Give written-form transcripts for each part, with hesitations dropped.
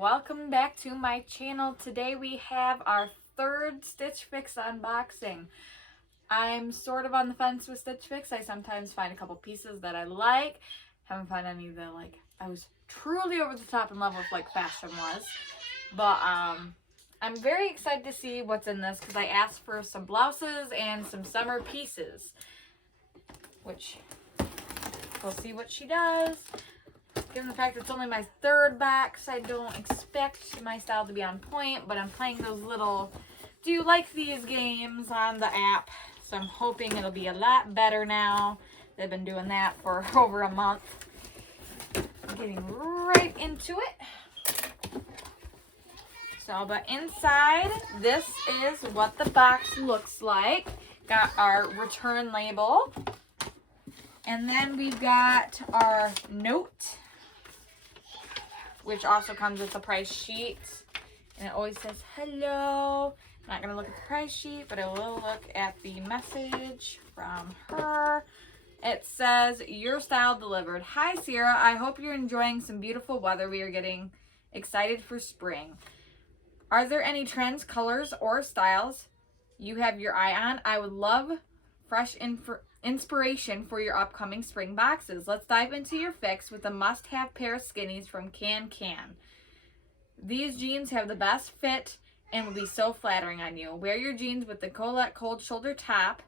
welcome back to my channel. Today we have our third Stitch Fix unboxing. I'm sort of on the fence with Stitch Fix. I sometimes find a couple pieces that I like. Haven't found any that I was truly over the top in love with like fashion was. But I'm very excited to see what's in this because I asked for some blouses and some summer pieces, which we'll see what she does. Given the fact it's only my third box, I don't expect my style to be on point, but I'm playing those little do you like these games on the app, so I'm hoping it'll be a lot better now. They've been doing that for over a month. I'm getting right into it. So, but inside, this is what the box looks like. Got our return label. And then we've got our note, which also comes with a price sheet. And it always says, hello. I'm not going to look at the price sheet, but I will look at the message from her. It says, your style delivered. Hi, Sierra. I hope you're enjoying some beautiful weather. We are getting excited for spring. Are there any trends, colors, or styles you have your eye on? I would love fresh inspiration for your upcoming spring boxes. Let's dive into your fix with a must-have pair of skinnies from Can. These jeans have the best fit and will be so flattering on you. Wear your jeans with the Colette cold shoulder top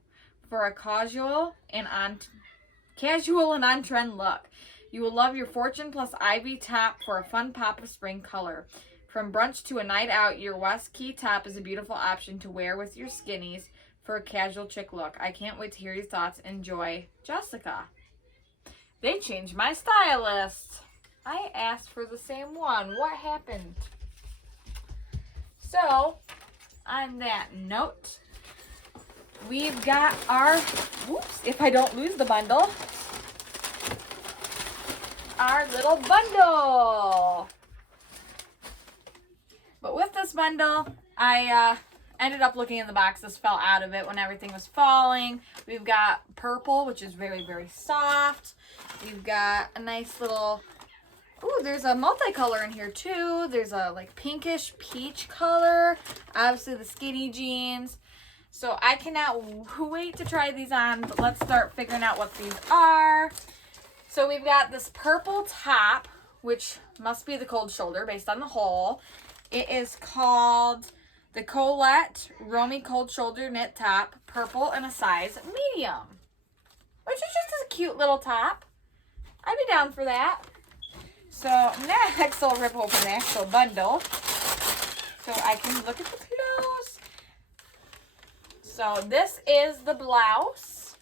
for a casual and on-trend look. You will love your Fortune plus Ivy top for a fun pop of spring color. From brunch to a night out, your West Key top is a beautiful option to wear with your skinnies for a casual chic look. I can't wait to hear your thoughts. Enjoy, Jessica. They changed my stylist. I asked for the same one. What happened? So, on that note, we've got our, whoops, if I don't lose the bundle, our little bundle. But with this bundle, I ended up looking in the box. This fell out of it when everything was falling. We've got purple, which is very, very soft. We've got a nice little, ooh, there's a multicolor in here too. There's a like pinkish peach color. Obviously the skinny jeans. So I cannot wait to try these on, but let's start figuring out what these are. So we've got this purple top, which must be the cold shoulder based on the hole. It is called the Colette Romy Cold Shoulder Knit Top, purple and a size medium, which is just a cute little top. I'd be down for that. So next I'll rip open the actual bundle so I can look at the clothes. So this is the blouse.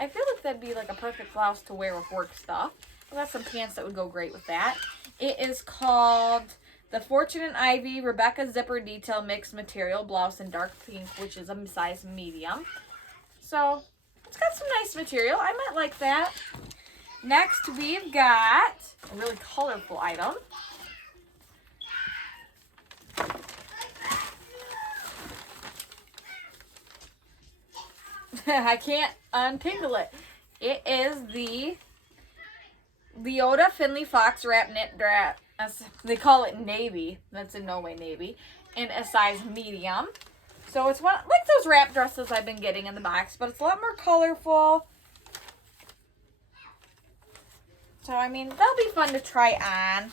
I feel like that'd be like a perfect blouse to wear with work stuff. I've got some pants that would go great with that. It is called the Fortune and Ivy Rebecca Zipper Detail Mixed Material Blouse in dark pink, which is a size medium. So it's got some nice material. I might like that. Next, we've got a really colorful item. I can't untangle it. It is the Leota Finley Fox Wrap Knit Dress. They call it navy. That's in no way navy. In a size medium. So it's one like those wrap dresses I've been getting in the box, but it's a lot more colorful. So, I mean, that'll be fun to try on.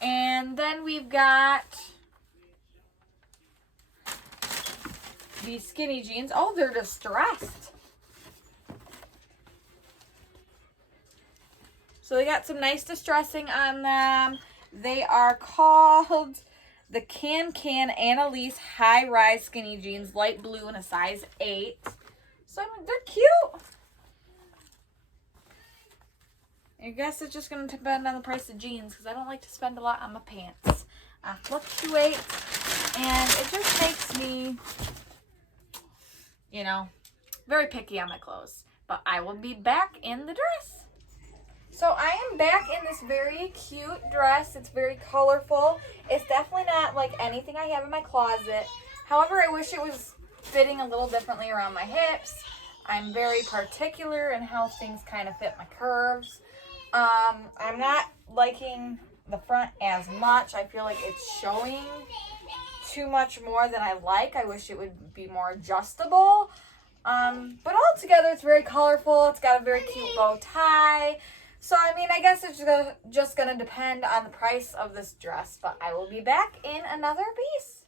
And then we've got these skinny jeans. Oh, they're distressed. So they got some nice distressing on them. They are called the Can Annalise High Rise Skinny Jeans, light blue in a size 8. So, I mean, they're cute. I guess it's just going to depend on the price of jeans because I don't like to spend a lot on my pants. I fluctuate, and it just makes me, you know, very picky on my clothes. But I will be back in the dress. So I am back in this very cute dress. It's very colorful. It's definitely not like anything I have in my closet. However, I wish it was fitting a little differently around my hips. I'm very particular in how things kind of fit my curves. I'm not liking the front as much. I feel like it's showing too much more than I like. I wish it would be more adjustable. But altogether, it's very colorful. It's got a very cute bow tie. So, I mean, I guess it's just gonna depend on the price of this dress. But I will be back in another piece.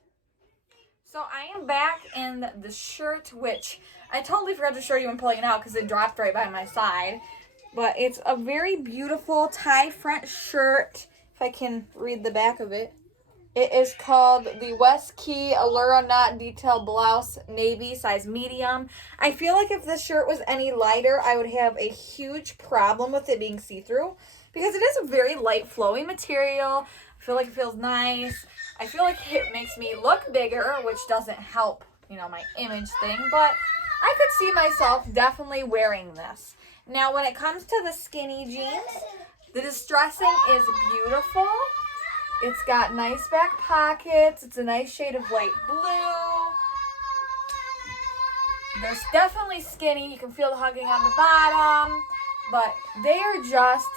So, I am back in the shirt, which I totally forgot to show you when pulling it out because it dropped right by my side. But it's a very beautiful tie front shirt. If I can read the back of it. It is called the West Key Allura Knot Detail Blouse Navy, size medium. I feel like if this shirt was any lighter, I would have a huge problem with it being see-through because it is a very light flowing material. I feel like it feels nice. I feel like it makes me look bigger, which doesn't help, you know, my image thing, but I could see myself definitely wearing this. Now, when it comes to the skinny jeans, the distressing is beautiful. It's got nice back pockets. It's a nice shade of light blue. There's definitely skinny. You can feel the hugging on the bottom. But they are just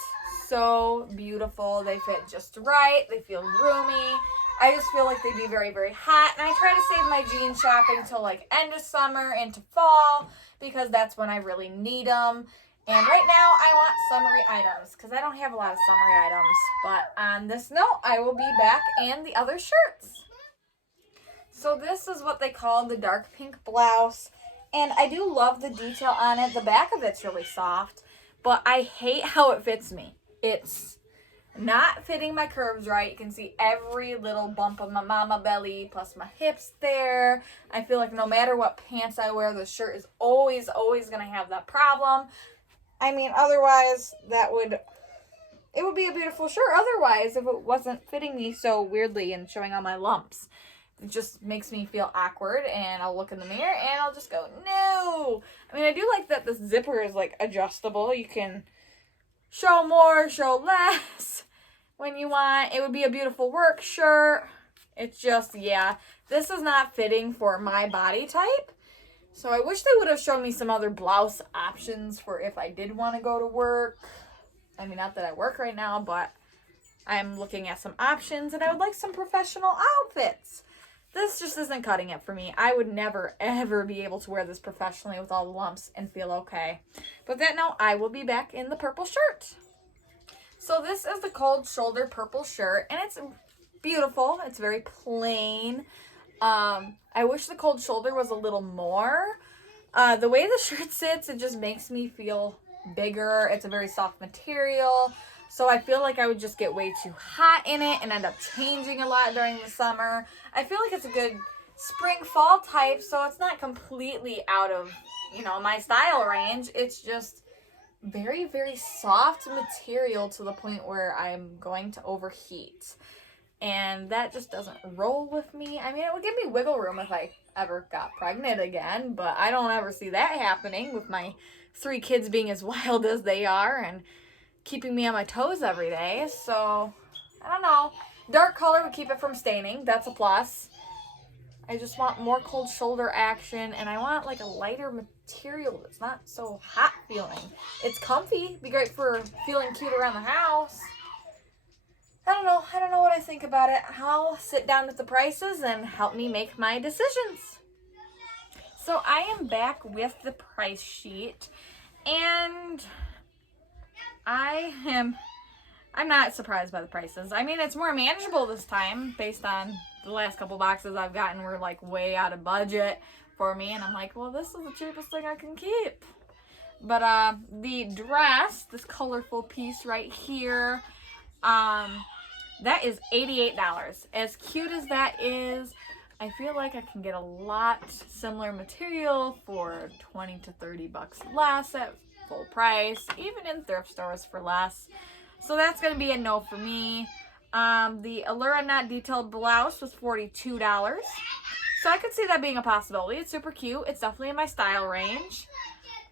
so beautiful. They fit just right. They feel roomy. I just feel like they'd be very, very hot. And I try to save my jean shopping till like end of summer into fall because that's when I really need them. And right now, I want summery items because I don't have a lot of summery items. But on this note, I will be back in the other shirts. So this is what they call the dark pink blouse. And I do love the detail on it. The back of it's really soft. But I hate how it fits me. It's not fitting my curves right. You can see every little bump of my mama belly plus my hips there. I feel like no matter what pants I wear, the shirt is always going to have that problem. I mean, otherwise, it would be a beautiful shirt. Otherwise, if it wasn't fitting me so weirdly and showing all my lumps, it just makes me feel awkward, and I'll look in the mirror, and I'll just go, no. I mean, I do like that the zipper is, like, adjustable. You can show more, show less when you want. It would be a beautiful work shirt. It's just, yeah, this is not fitting for my body type. So I wish they would have shown me some other blouse options for if I did want to go to work. I mean, not that I work right now, but I'm looking at some options, and I would like some professional outfits. This just isn't cutting it for me. I would never, ever be able to wear this professionally with all the lumps and feel okay. But that note, I will be back in the purple shirt. So this is the cold shoulder purple shirt, and it's beautiful. It's very plain. I wish the cold shoulder was a little more. The way the shirt sits, it just makes me feel bigger. It's a very soft material. So I feel like I would just get way too hot in it and end up changing a lot during the summer. I feel like it's a good spring fall type, so it's not completely out of, you know, my style range. It's just very, very soft material to the point where I'm going to overheat. And that just doesn't roll with me. I mean, it would give me wiggle room if I ever got pregnant again, but I don't ever see that happening with my 3 kids being as wild as they are and keeping me on my toes every day. So, I don't know. Dark color would keep it from staining. That's a plus. I just want more cold shoulder action, and I want like a lighter material that's not so hot feeling. It's comfy. Be great for feeling cute around the house. I don't know what I think about it. I'll sit down with the prices and help me make my decisions. So I am back with the price sheet, and I'm not surprised by the prices. I mean, it's more manageable this time based on the last couple boxes I've gotten were like way out of budget for me, and I'm like, well, this is the cheapest thing I can keep. But the dress, this colorful piece right here, that is $88. As cute as that is, I feel like I can get a lot similar material for 20 to 30 bucks less at full price, even in thrift stores for less. So that's going to be a no for me. The Allura Knot Detailed Blouse was $42. So I could see that being a possibility. It's super cute. It's definitely in my style range.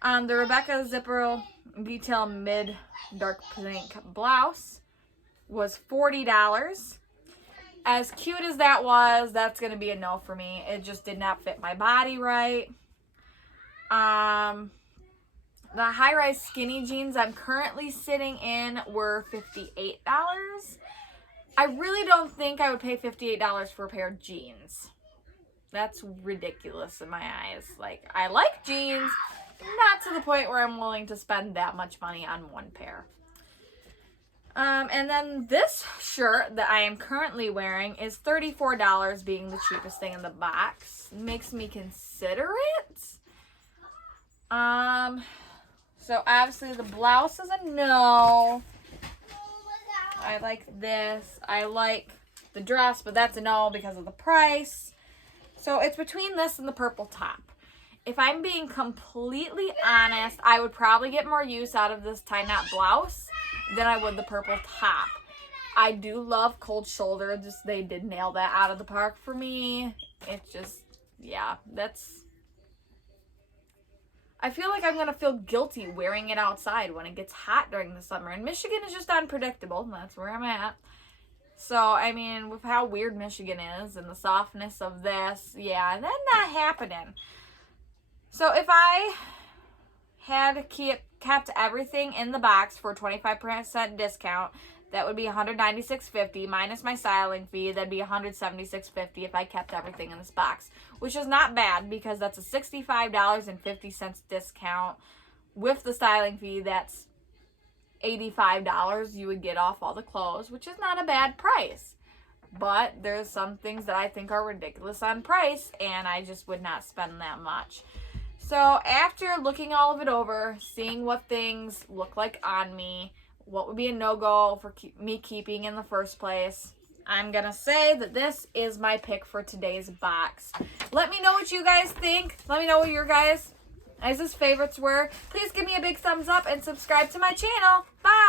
The Rebecca Zipper Detail Mid Dark Pink Blouse was $40. As cute as that was, that's going to be a no for me. It just did not fit my body right. The high-rise skinny jeans I'm currently sitting in were $58. I really don't think I would pay $58 for a pair of jeans. That's ridiculous in my eyes. Like, I like jeans, not to the point where I'm willing to spend that much money on one pair. And then this shirt that I am currently wearing is $34, being the cheapest thing in the box. Makes me consider it. So obviously the blouse is a no. I like this. I like the dress, but that's a no because of the price. So it's between this and the purple top. If I'm being completely honest, I would probably get more use out of this tie knot blouse than I would the purple top. I do love cold shoulder. Just they did nail that out of the park for me. It's just, yeah, that's... I feel like I'm going to feel guilty wearing it outside when it gets hot during the summer. And Michigan is just unpredictable. That's where I'm at. So, I mean, with how weird Michigan is and the softness of this, yeah, that's not happening. So, if I had kept everything in the box for a 25% discount, that would be $196.50 minus my styling fee. That'd be $176.50 if I kept everything in this box, which is not bad because that's a $65.50 discount. With the styling fee, that's $85 you would get off all the clothes, which is not a bad price. But there's some things that I think are ridiculous on price, and I just would not spend that much. So after looking all of it over, seeing what things look like on me, what would be a no-go for me keeping in the first place, I'm going to say that this is my pick for today's box. Let me know what you guys think. Let me know what your guys' favorites were. Please give me a big thumbs up and subscribe to my channel. Bye!